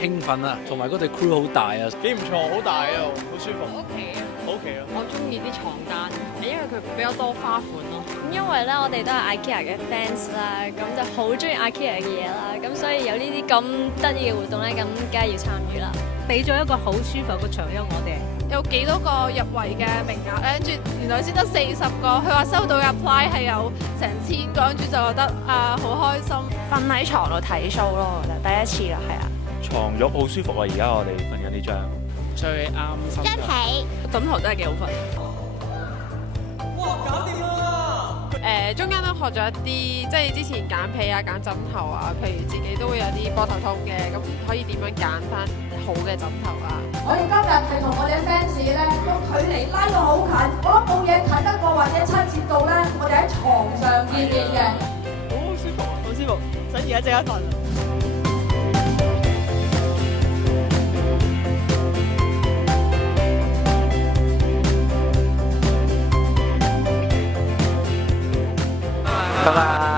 興奮啊，同埋嗰對 crew 好大啊，幾唔錯，好大啊，好舒服。OK 啊，好 OK 咯。我中意啲床單，因為佢比較多花款咯。咁因為咧，我哋都係 IKEA 嘅 fans 啦，咁就好中意 IKEA 嘅嘢啦，咁所以有呢啲咁得意嘅活動咧，咁梗係要參與啦。俾咗一個好舒服嘅場休我哋。有幾多個入圍嘅名額咧？跟住原來先得40個，佢話收到嘅 apply 係有成1000個，跟住就覺得好開心。瞓喺床度睇 show 咯，我覺得第一次啦，係啊。床褥好舒服啊！而家我哋瞓緊呢張，最啱心。張被枕頭真係幾好瞓。哇！搞掂啦！中間都學咗一啲，即係之前揀被啊、揀枕頭啊，譬如自己都會有啲膊頭痛嘅，咁可以點樣揀翻好嘅枕頭啊？我哋今日係同我哋 fans 咧，個距離拉到好近，我諗冇嘢近得過或者親切到咧，我哋喺床上見面嘅。好舒服啊，好舒服，想而家即刻瞓。拜拜。